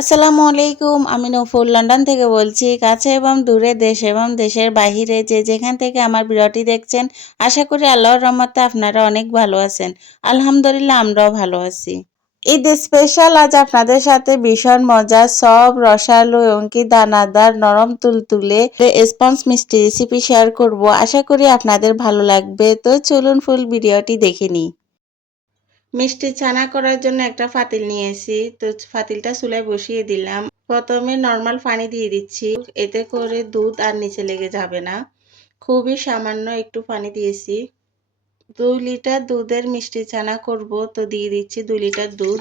আসসালামু আলাইকুম, আমি নফুল লন্ডন থেকে বলছি। কাছে এবং দূরে দেশ এবং দেশের বাহিরে যে যেখান থেকে আমার ভিডিওটি দেখছেন, আশা করি আল্লাহর রহমতে আপনারা অনেক ভালো আছেন। আলহামদুলিল্লাহ, আমরাও ভালো আছি। ঈদ স্পেশাল আজ আপনাদের সাথে ভীষণ মজা, সব রসালো এবং কি দানাদার, নরম তুলতুলে স্পঞ্জ মিষ্টি রেসিপি শেয়ার করব। আশা করি আপনাদের ভালো লাগবে। তো চলুন ফুল ভিডিওটি দেখে নিই। মিষ্টি ছানা করার জন্য একটা ফাতিল নিয়েছি তো ফাতিলটা চুলায় বসিয়ে দিলাম। প্রথমে নর্মাল পানি দিয়ে দিচ্ছি। এতে করে দুধ আর নিচে লেগে যাবে না। খুবই সামান্য একটু পানি দিয়েছি। দুই লিটার দুধের মিষ্টি ছানা করব। তো দিয়ে দিচ্ছি দুই লিটার দুধ।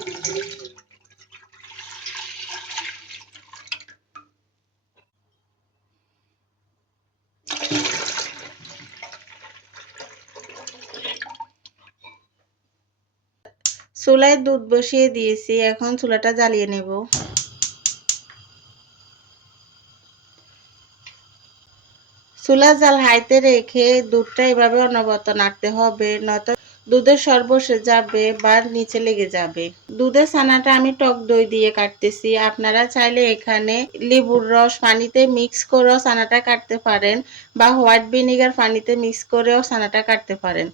চুলায় দুধ বসিয়ে দিয়েছি, এখন চুলাটা জ্বালিয়ে নেব। চুলা জাল হাইতে রেখে দুধটা এভাবে অনবরত নাড়তে হবে, নয়তো দুধের সর্বশে যাবে বা নিচে লেগে যাবে। দুধের ছানাটা আমি টক দই দিয়ে কাটতেছি। আপনারা চাইলে এখানে লেবুর রস পানিতে মিক্স করেও ছানাটা কাটতে পারেন বা হোয়াইট ভিনিগার পানিতে মিক্স করেও ছানাটা কাটতে পারেন।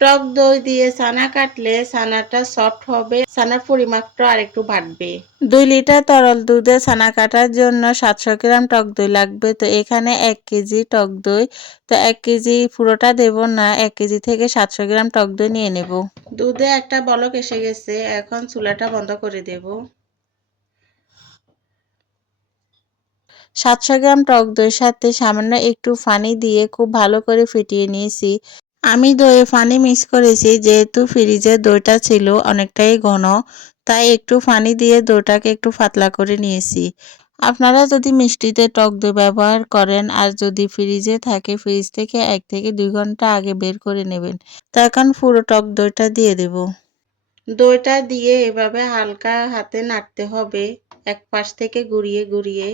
টক দই দিয়ে ছানা কাটলে ছানাটা সফট হবে ছানার পরিমাপটা আর একটু বাড়বে। দুই লিটার তরল দুধে ছানা কাটার জন্য সাতশো গ্রাম টক দই লাগবে। তো এখানে এক কেজি টক দই তো এক কেজি পুরোটা দেব না এক কেজি থেকে সাতশো গ্রাম টক দই নিয়ে নেব। দুধে একটা বলক এসে গেছে এখন চুলাটা বন্ধ করে দেব। সাতশো গ্রাম টক দইয়ের সাথে সামান্য একটু পানি দিয়ে খুব ভালো করে ফিটিয়ে নিয়েছি। আমি দইয়ে পানি মিক্স করেছি, যেহেতু ফ্রিজে দইটা ছিল অনেকটাই ঘন, তাই একটু পানি দিয়ে দইটাকে একটু পাতলা করে নিয়েছি। আপনারা যদি মিষ্টিতে টক দই ব্যবহার করেন আর যদি ফ্রিজে থাকে ফ্রিজ থেকে এক থেকে দুই ঘণ্টা আগে বের করে নেবেন তো এখন পুরো টক দইটা দিয়ে দেব। দইটা দিয়ে এভাবে হালকা হাতে নাড়তে হবে, এক পাশ থেকে ঘুরিয়ে ঘুরিয়ে,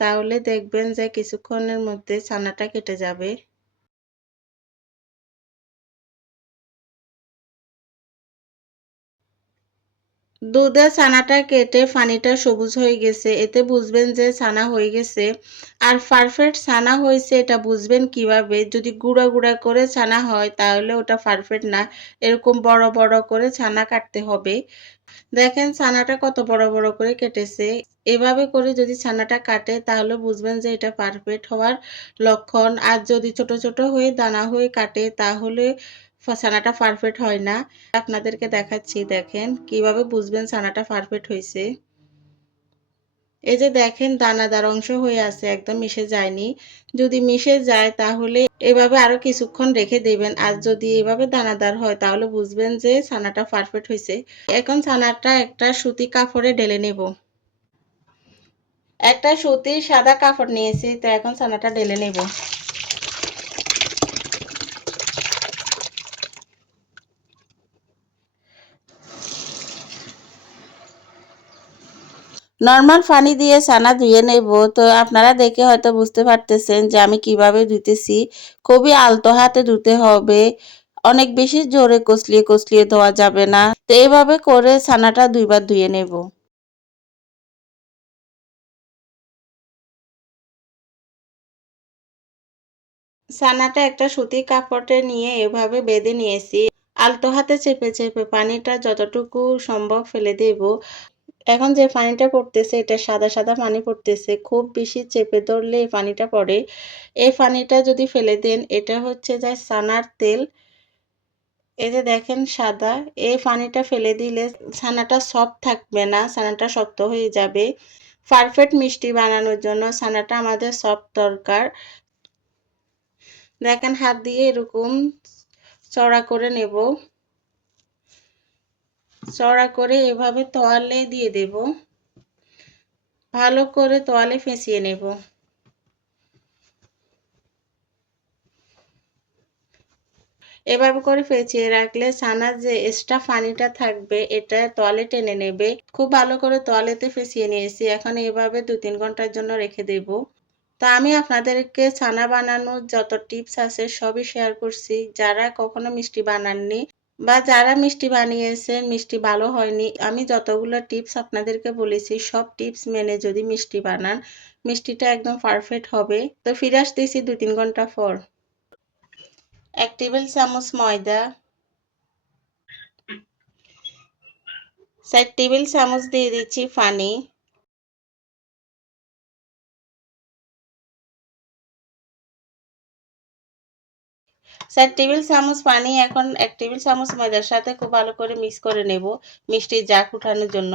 তাহলে দেখবেন যে কিছুক্ষণের মধ্যে ছানাটা কেটে যাবে। দুধের ছানাটা কেটে পানিটা সবুজ হয়ে গেছে। এতে বুঝবেন যে ছানা হয়ে গেছে। আর পারফেক্ট ছানা হয়েছে, এটা বুঝবেন কীভাবে? যদি গুঁড়া গুঁড়া করে ছানা হয়, তাহলে ওটা পারফেক্ট না। এরকম বড় বড় করে ছানা কাটতে হবে। দেখেন ছানাটা কত বড় বড় করে কেটেছে। এভাবে করে যদি ছানাটা কাটে, তাহলে বুঝবেন যে এটা পারফেক্ট হওয়ার লক্ষণ। আর যদি ছোট ছোট হয়ে দানা হয়ে কাটে, তাহলে ছানাটা পারফেক্ট হয় না। আপনাদেরকে দেখাচ্ছি, দেখেন কীভাবে বুঝবেন ছানাটা পারফেক্ট হয়েছে। এই যে দেখেন দানাদার অংশ হয়ে আছে, একদম মিশে যায়নি। যদি মিশে যায় তাহলে এভাবে আরও কিছুক্ষণ রেখে দেবেন। আর যদি এভাবে দানাদার হয় তাহলে বুঝবেন যে ছানাটা পারফেক্ট হয়েছে। এখন ছানাটা একটা সুতি কাপড়ে ঢেলে নেব। একটা সুতির সাদা কাপড় নিয়েছি, তো এখন ছানাটা ঢেলে নেব। নর্মাল পানি দিয়ে ছানা ধুয়ে নেব। তো আপনারা দেখে হয়তো বুঝতে পারতেছেন যে আমি কীভাবে ধুতেছি খুবই আলতো হাতে ধুতে হবে। অনেক বেশি জোরে কষলিয়ে কষলিয়ে ধোয়া যাবে না। তো এইভাবে করে ছানাটা দুইবার ধুয়ে নেব। ছানাটা একটা সুতি কাপড়ে নিয়ে এভাবে বেঁধে নিয়েছি। আলতো হাতে চেপে চেপে পানিটা যতটুকু সম্ভব ফেলে দেব। এখন যে পানিটা পড়তেছে, এটা সাদা সাদা পানি পড়তেছে, খুব বেশি চেপে ধরলে এই পানিটা পড়ে। এই পানিটা যদি ফেলে দেন, এটা হচ্ছে যায় ছানার তেল। এই যে দেখেন সাদা, এই পানিটা ফেলে দিলে ছানাটা সফট থাকবে না, ছানাটা শক্ত হয়ে যাবে। পারফেক্ট মিষ্টি বানানোর জন্য ছানাটা আমাদের সফট দরকার। দেখেন হাত দিয়ে এরকম চড়া করে নেব। চড়া করে এভাবে তোয়ালে দিয়ে দেব। ভালো করে তোয়ালে ফেঁচিয়ে নেব। এভাবে করে ফেঁচিয়ে রাখলে ছানার যে এক্সট্রা পানিটা থাকবে, এটা তোয়ালে টেনে নেবে। খুব ভালো করে তোয়ালেতে ফেঁচিয়ে নিয়েছি, এখন এভাবে দু তিন ঘণ্টার জন্য রেখে দেব। তো আমি আপনাদেরকে ছানা বানানোর যত টিপস আছে সবই শেয়ার করছি। যারা কখনো মিষ্টি বানাননি বা যারা মিষ্টি বানিয়েছেন মিষ্টি ভালো হয়নি, আমি যতগুলো টিপস আপনাদেরকে বলেছি, সব টিপস মেনে যদি মিষ্টি বানান, মিষ্টিটা একদম পারফেক্ট হবে। তো ফিরে আসতেছি দু তিন ঘণ্টা পর। এক টেবিল চামচ ময়দা। চার টেবিল চামচ দিয়ে দিচ্ছি পানি। চার টেবিল চামচ পানি এখন, এক টেবিল চামচ ময়দার সাথে খুব ভালো করে মিক্স করে নেব। মিষ্টির জাক উঠানোর জন্য।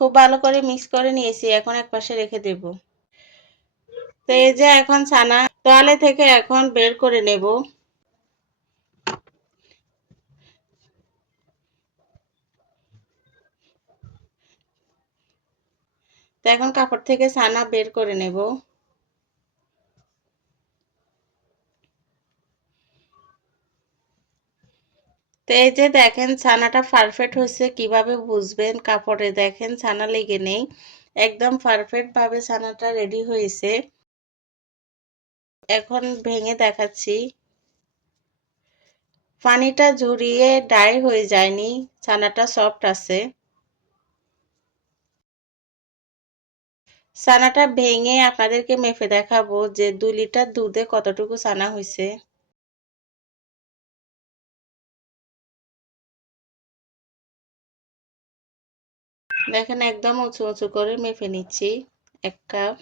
খুব ভালো করে মিক্স করে নিয়েছি, এখন এক পাশে রেখে দেব। তো এই যে এখন ছানা তোয়ালে থেকে এখন বের করে নেব। তো এখন কাপড় থেকে ছানা বের করে নেব। তো এই যে দেখেন ছানাটা পারফেক্ট হয়েছে, কীভাবে বুঝবেন কাপড়ে? দেখেন ছানা লেগে নেই, একদম পারফেক্ট ভাবে ছানাটা রেডি হয়েছে। এখন ভেঙে দেখাচ্ছি। পানিটা ঝরিয়ে ডাই হয়ে যায়নি, ছানাটা সফট আছে। ছানাটা ভেঙে আপনাদেরকে মেপে দেখাবো যে দু লিটার দুধে কতটুকু ছানা হয়েছে। দেখেন একদম উঁচু উঁচু করে মেপে নিচ্ছি। এক কাপ।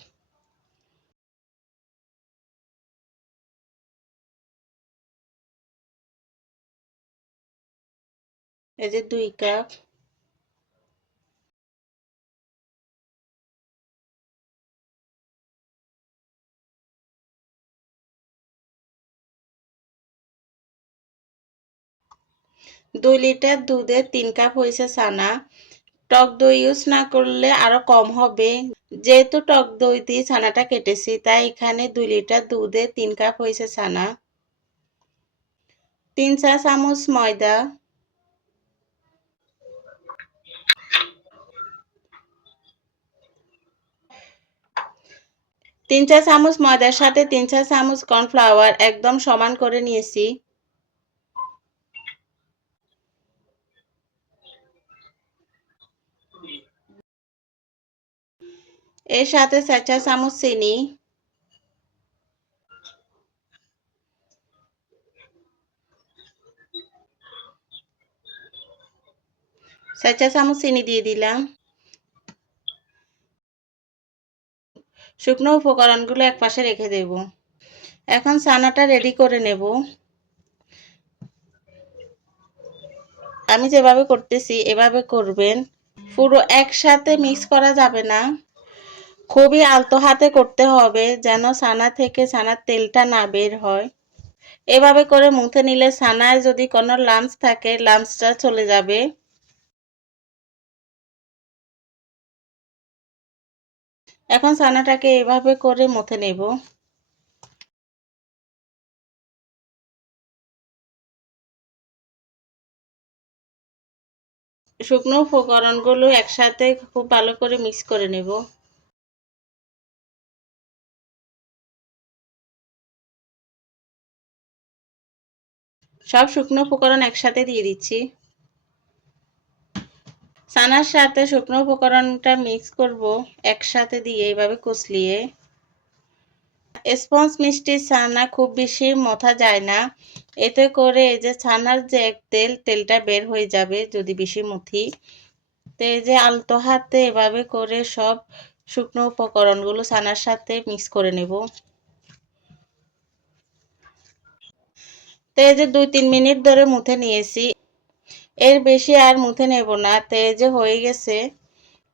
এই যে দুই কাপ। দুই লিটার দুধে তিন কাপ হয়েছে ছানা। টক দই ইউজ না করলে আরও কম হবে। যেহেতু টক দই দিয়ে ছানাটা কেটেছি, তাই এখানে দুই লিটার দুধে তিন কাপ হয়েছে ছানা। তিন চা চামচ ময়দা। তিন চা চামচ ময়দার সাথে তিন চা চামচ কর্নফ্লাওয়ার একদম সমান করে নিয়েছি। এর সাথে চার চা চামচ চিনি চা চামচ চিনি দিয়ে দিলাম। শুকনো উপকরণগুলো এক পাশে রেখে দেব। এখন ছানাটা রেডি করে নেব। আমি যেভাবে করতেছি, এভাবে করবেন। পুরো একসাথে মিক্স করা যাবে না। খুবই আলতো হাতে করতে হবে যেন ছানা থেকে ছানার তেলটা না বের হয়। এভাবে করে মুখে নিলে ছানায় যদি কোনো লাঞ্চ থাকে, লাঞ্চটা চলে যাবে। এখন ছানাটাকে এভাবে করে মুথে নেব। শুকনো উপকরণগুলো একসাথে খুব ভালো করে মিক্স করে নেব। সব শুকনো উপকরণ একসাথে দিয়ে দিচ্ছি। ছানার সাথে শুকনো উপকরণটা মিক্স করব একসাথে দিয়ে এইভাবে কুচলিয়ে। স্পঞ্জ মিষ্টি ছানা খুব বেশি মথা যায় না। এতে করে এই যে ছানার যে এক তেল, তেলটা বের হয়ে যাবে যদি বেশি মথি তো এই যে আলতো হাতে এভাবে করে সব শুকনো উপকরণগুলো ছানার সাথে মিক্স করে নেব। তো এই যে দুই তিন মিনিট ধরে মুথে নিয়েছি। এর বেশি আর মুথে নেব না তো এই যে হয়ে গেছে।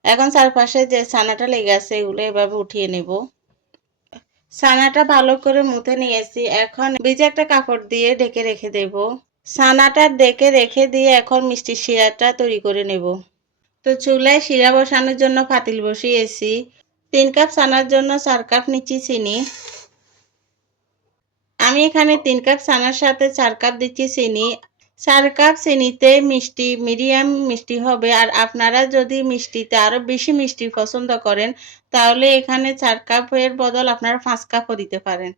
এখন চারপাশে যে ছানাটা লেগে আছে, এগুলো এভাবে উঠিয়ে নেব। ছানাটা ভালো করে মুথে নিয়েছি, এখন ভিজে একটা কাপড় দিয়ে ঢেকে রেখে দেব। ছানাটা ডেকে রেখে দিয়ে এখন মিষ্টি শিরাটা তৈরি করে নেব। তো চুলায় শিরা বসানোর জন্য পাতিল বসিয়েছি। তিন কাপ ছানার জন্য চার কাপ নিচ্ছি চিনি। আমি এখানে তিন কাপ ছানার সাথে চার কাপ দিচ্ছি চিনি। চার কাপ চিনিতে মিষ্টি, মিডিয়াম মিষ্টি হবে। আর আপনারা যদি মিষ্টিতে আরও বেশি মিষ্টি পছন্দ করেন, তাহলে এখানে চার কাপের বদল আপনারা পাঁচ কাপও দিতে পারেন।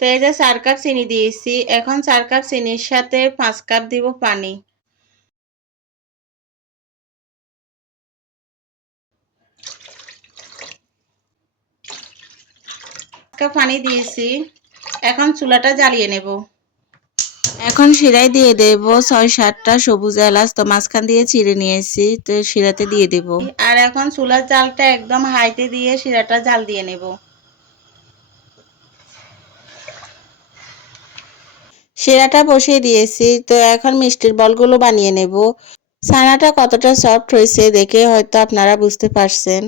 তো এই যে চার কাপ চিনি দিয়েছি। এখন চার কাপ চিনির সাথে পাঁচ কাপ দিব পানি। কাপ পানি দিয়েছি। এখন চুলাটা জ্বালিয়ে নেব। এখন শিরাই দিয়ে দেব ছয় সাতটা সবুজ এলাচ। তো মাঝখান দিয়ে চিড়ে নিয়েছি তো শিরাতে দিয়ে দেব। আর এখন চুলার জালটা একদম হাইতে দিয়ে শিরাটা জাল দিয়ে নেব। শিরাটা বসিয়ে দিয়েছি তো এখন মিষ্টির বলগুলো বানিয়ে নেব। ছানাটা কতটা সফট হয়েছে দেখে হয়তো আপনারা বুঝতে পারছেন।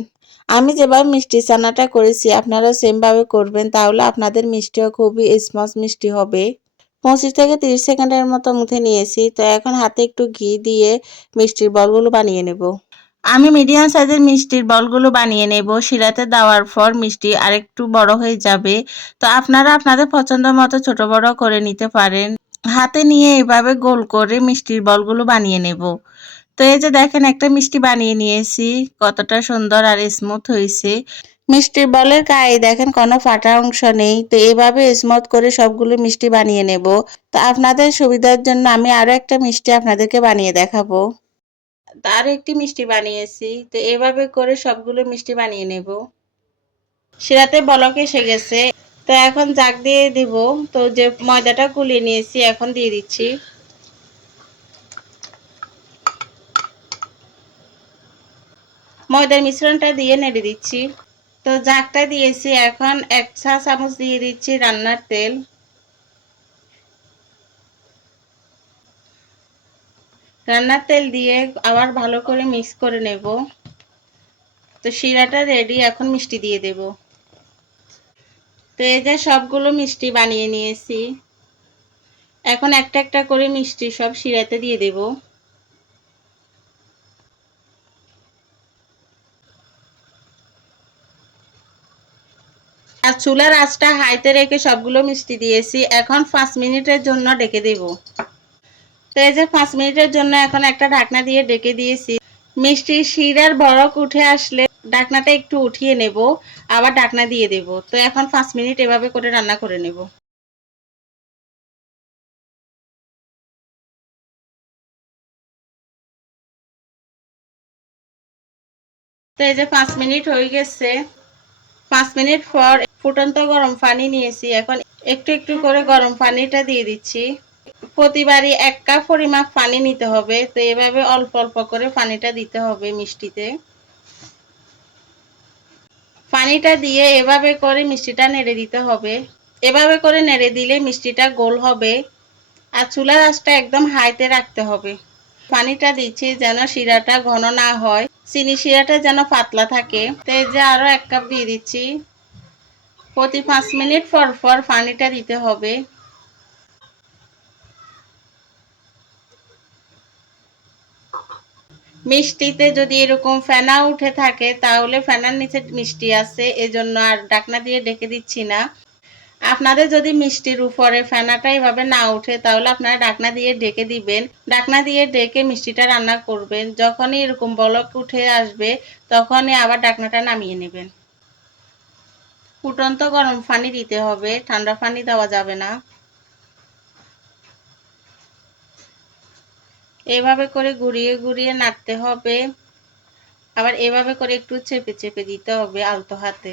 আমি যেভাবে মিষ্টি ছানাটা করেছি, আপনারা সেমভাবে করবেন, তাহলে আপনাদের মিষ্টিও খুবই স্মস মিষ্টি হবে। পঁচিশ থেকে তিরিশ সেকেন্ডের মতো মুখে নিয়েছি, তো এখন হাতে একটু ঘি দিয়ে মিষ্টির বলগুলো বানিয়ে নেব। আমি মিডিয়াম সাইজের মিষ্টির বলগুলো বানিয়ে নেব, শিরাতে দেওয়ার পর মিষ্টি আরেকটু বড় হয়ে যাবে। তো আপনারা আপনাদের পছন্দ মতো ছোট বড় করে নিতে পারেন। হাতে নিয়ে এভাবে গোল করে মিষ্টির বলগুলো বানিয়ে নেব। তো এই যে দেখেন একটা মিষ্টি বানিয়ে নিয়েছি, কতটা সুন্দর আর স্মুথ হয়েছে। মিষ্টির বলের গায়ে দেখেন কোনো ফাটা অংশ নেই, তো এভাবে স্মুথ করে সবগুলো মিষ্টি বানিয়ে নেব। তো আপনাদের সুবিধার জন্য আমি আরও একটা মিষ্টি আপনাদেরকে বানিয়ে দেখাবো। তার একটি মিষ্টি বানিয়েছি, তো এভাবে করে সবগুলো মিষ্টি বানিয়ে নেব। শিরাতে বলক এসে গেছে, তো এখন জাগ দিয়ে দিব। তো যে ময়দাটা গুলিয়ে নিয়েছি, এখন দিয়ে দিচ্ছি। ময়দার মিশ্রণটা দিয়ে নেড়ে দিচ্ছি। তো জাগটা দিয়েছি, এখন এক চা চামচ দিয়ে দিচ্ছি রান্নার তেল। রান্নার তেল দিয়ে আবার ভালো করে মিক্স করে নেব। তো শিরাটা রেডি এখন মিষ্টি দিয়ে দেব। তো এই যে সবগুলো মিষ্টি বানিয়ে নিয়েছি। এখন একটা একটা করে মিষ্টি সব শিরাতে দিয়ে দেব। আর চুলার আঁচটা হাইতে রেখে সবগুলো মিষ্টি দিয়েছি। এখন পাঁচ মিনিটের জন্য ডেকে দেব। তো এই যে পাঁচ মিনিটের জন্য এখন একটা ঢাকনা দিয়ে ডেকে দিয়েছি। মিষ্টি শিরার বরক উঠে আসলে ঢাকনাটা একটু উঠিয়ে নেব, আবার ঢাকনা দিয়ে দেব। তো এখন পাঁচ মিনিট এভাবে করে রান্না করে নেব। তো এই যে পাঁচ মিনিট হয়ে গেছে। পাঁচ মিনিট পর ফুটন্ত গরম পানি নিয়েছি। এখন একটু একটু করে গরম পানিটা দিয়ে দিচ্ছি। প্রতিবারই এক কাপ পরিমাপ পানি নিতে হবে। তো এভাবে অল্প অল্প করে পানিটা দিতে হবে মিষ্টিতে। পানিটা দিয়ে এভাবে করে মিষ্টিটা নেড়ে দিতে হবে। এভাবে করে নেড়ে দিলে মিষ্টিটা গোল হবে। আর চুলার আঁচটা একদম হাইতে রাখতে হবে। পানিটা দিচ্ছি যেন শিরাটা ঘন না হয়। চিনি শিরাটা যেন পাতলা থাকে। তো এই যে আরও এক কাপ দিয়ে দিচ্ছি। প্রতি পাঁচ মিনিট পর পর পানিটা দিতে হবে। মিষ্টিতে যদি এরকম ফেনা উঠে থাকে, তাহলে ফেনার নিচে মিষ্টি আছে, এজন্য আর ডাকনা দিয়ে ডেকে দিচ্ছি না। আপনাদের যদি মিষ্টির উপরে ফেনাটা এভাবে না উঠে তাহলে আপনারা ডাকনা দিয়ে ডেকে দিবেন। ডাকনা দিয়ে ডেকে মিষ্টিটা রান্না করবেন। যখনই এরকম বলক উঠে আসবে, তখনই আবার ডাকনাটা নামিয়ে নেবেন। ফুটন্ত গরম পানি দিতে হবে। ঠান্ডা পানি দেওয়া যাবে না। এভাবে করে ঘুরিয়ে ঘুরিয়ে নাড়তে হবে। আবার এভাবে করে একটু চেপে চেপে দিতে হবে আলতো হাতে।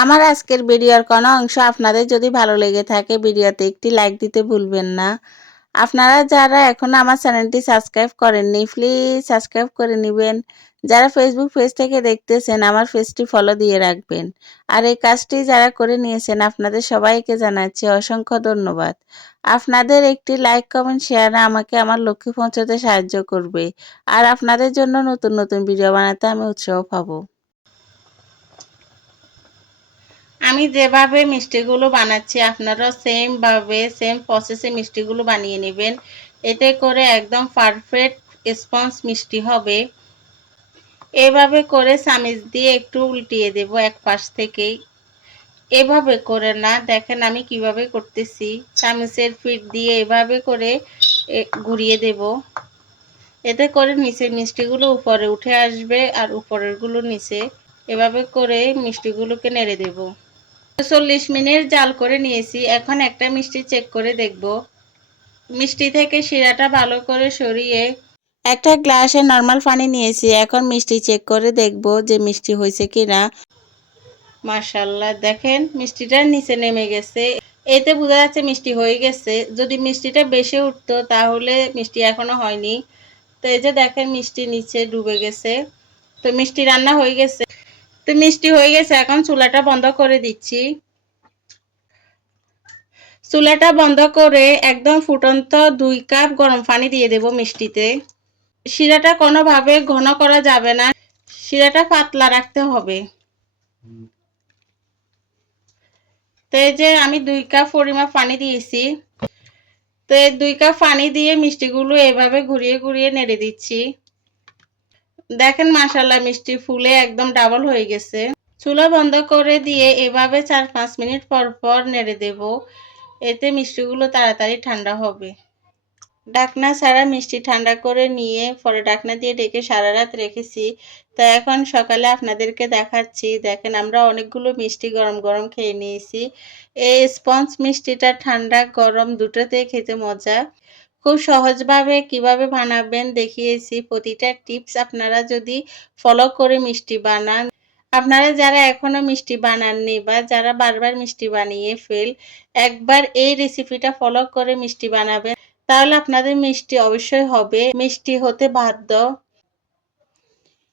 আমার আজকের ভিডিওর কোনো অংশ আপনাদের যদি ভালো লেগে থাকে, ভিডিওতে একটি লাইক দিতে ভুলবেন না। আপনারা যারা এখন আমার চ্যানেলটি সাবস্ক্রাইব করেননি, প্লিজ সাবস্ক্রাইব করে নেবেন। যারা ফেসবুক পেজ থেকে দেখতেছেন, আমার পেজটি ফলো দিয়ে রাখবেন। আর এই কাজটি যারা করে নিয়েছেন, আপনাদের সবাইকে জানাচ্ছি অসংখ্য ধন্যবাদ। আপনাদের একটি লাইক কমেন্ট শেয়ার আমাকে আমার লক্ষ্যে পৌঁছতে সাহায্য করবে। আর আপনাদের জন্য নতুন নতুন ভিডিও বানাতে আমি উৎসাহ পাবো। আমি যেভাবে মিষ্টিগুলো বানাচ্ছি আপনারা সেমভাবে সেম প্রসেসে মিষ্টিগুলো বানিয়ে নেবেন। এতে করে একদম পারফেক্ট স্পঞ্জ মিষ্টি হবে। এভাবে করে চামিচ দিয়ে একটু উল্টিয়ে দেব এক পাশ থেকেই। এভাবে করে না, দেখেন আমি কীভাবে করতেছি। চামিচের ফিট দিয়ে এভাবে করে ঘুরিয়ে দেব। এতে করে নিচের মিষ্টিগুলো উপরে উঠে আসবে আর উপরেরগুলো নিচে। এভাবে করে মিষ্টিগুলোকে নেড়ে দেব। চল্লিশ মিনিট জাল করে নিয়েছি। এখন একটা মিষ্টি চেক করে দেখব। মিষ্টি থেকে শিরাটা ভালো করে সরিয়ে একটা গ্লাসে নর্মাল পানি নিয়েছি। এখন মিষ্টি চেক করে দেখব যে মিষ্টি হয়েছে কিনা। মাশাল্লাহ দেখেন মিষ্টিটা নিচে নেমে গেছে। এতে বোঝা যাচ্ছে মিষ্টি হয়ে গেছে। যদি মিষ্টিটা বেশি উঠতো তাহলে মিষ্টি এখনও হয়নি। তো এই যে দেখেন মিষ্টি নিচে ডুবে গেছে। তো মিষ্টি রান্না হয়ে গেছে। তো মিষ্টি হয়ে গেছে, এখন চুলাটা বন্ধ করে দিচ্ছি। চুলাটা বন্ধ করে একদম ফুটন্ত দুই কাপ গরম পানি দিয়ে দেব মিষ্টিতে। শিরাটা কোনোভাবে ঘন করা যাবে না, শিরাটা পাতলা রাখতে হবে। তো এই যে আমি দুই কাপ পরিমাপ পানি দিয়েছি। তো দুই কাপ পানি দিয়ে মিষ্টিগুলো এভাবে ঘুরিয়ে ঘুরিয়ে নেড়ে দিচ্ছি। দেখেন মাসাল্লাহ মিষ্টি ফুলে একদম ডাবল হয়ে গেছে। চুলা বন্ধ করে দিয়ে এভাবে চার পাঁচ মিনিট পর পর নেড়ে দেব। এতে মিষ্টিগুলো তাড়াতাড়ি ঠান্ডা হবে। ডাকনা ছাড়া মিষ্টি ঠান্ডা করে নিয়ে পরে ডাকনা দিয়ে ডেকে সারা রাত রেখেছি। তো এখন সকালে আপনাদেরকে দেখাচ্ছি। দেখেন আমরা অনেকগুলো মিষ্টি গরম গরম খেয়ে নিয়েছি। এই স্পঞ্জ মিষ্টিটা ঠান্ডা, গরম দুটোতেই খেতে মজা। খুব সহজভাবে কীভাবে বানাবেন দেখিয়েছি। প্রতিটা টিপস আপনারা যদি ফলো করে মিষ্টি বানান। আপনারা যারা এখনও মিষ্টি বানাননি বা যারা বারবার মিষ্টি বানিয়ে ফেল, একবার এই রেসিপিটা ফলো করে মিষ্টি বানাবেন, তাহলে আপনাদের মিষ্টি অবশ্যই হবে। মিষ্টি হতে বাধ্য।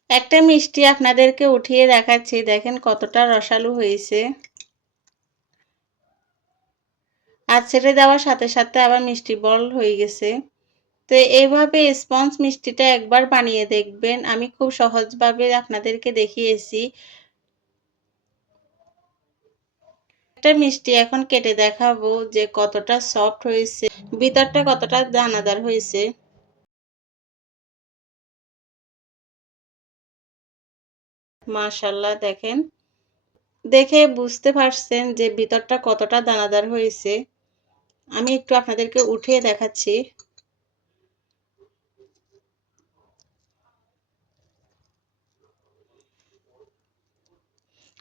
একটা মিষ্টি আপনাদেরকে উঠিয়ে দেখাচ্ছি, দেখেন কতটা রসালো হয়েছে। আর ছেড়ে দেওয়ার সাথে সাথে আবার মিষ্টি বল হয়ে গেছে। তো এইভাবে স্পঞ্জ মিষ্টিটা একবার বানিয়ে দেখবেন। আমি খুব সহজভাবে আপনাদেরকে দেখিয়েছি। একটা মিষ্টি এখন কেটে দেখাবো যে কতটা সফট হয়েছে, ভিতরটা কতটা দানাদার হয়েছে। মাশাল্লাহ দেখেন। দেখে বুঝতে পারছেন যে ভিতরটা কতটা দানাদার হয়েছে। আমি একটু আপনাদেরকে উঠিয়ে দেখাচ্ছি।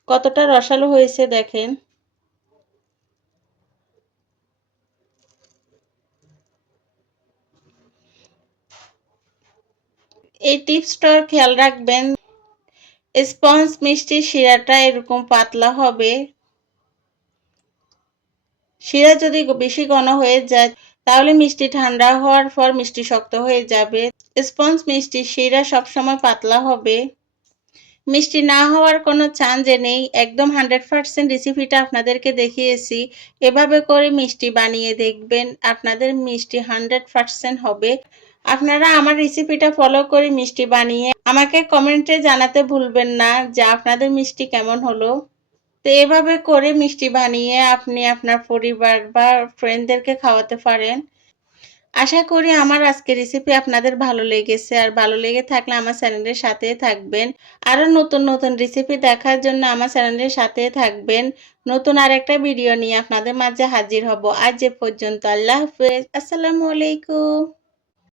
কতটা রসালো হয়েছে দেখেন। এই টিপসটা খেয়াল রাখবেন। স্পঞ্জ মিষ্টি শিরাটা এরকম পাতলা হবে। শিরা যদি বেশি ঘন হয়ে যায়, তাহলে মিষ্টি ঠান্ডা হওয়ার পর মিষ্টি শক্ত হয়ে যাবে। স্পঞ্জ মিষ্টি শিরা সবসময় পাতলা হবে। মিষ্টি না হওয়ার কোনো চান্সে নেই। একদম হান্ড্রেড পারসেন্ট রেসিপিটা আপনাদেরকে দেখিয়েছি। এভাবে করে মিষ্টি বানিয়ে দেখবেন। আপনাদের মিষ্টি হান্ড্রেড পারসেন্ট হবে। আপনারা আমার রেসিপিটা ফলো করে মিষ্টি বানিয়ে আমাকে কমেন্টে জানাতে ভুলবেন না যে আপনাদের মিষ্টি কেমন হলো। তো এভাবে করে মিষ্টি বানিয়ে আপনি আপনার পরিবার বা ফ্রেন্ডদেরকে খাওয়াতে পারেন। আশা করি আমার আজকের রেসিপি আপনাদের ভালো লেগেছে। আর ভালো লেগে থাকলে আমার চ্যানেলের সাথে থাকবেন। আরও নতুন নতুন রেসিপি দেখার জন্য আমার চ্যানেলের সাথে থাকবেন। নতুন আর একটা ভিডিও নিয়ে আপনাদের মাঝে হাজির হব। আজ এ পর্যন্ত আল্লাহ হাফেজ। আসসালামু আলাইকুম।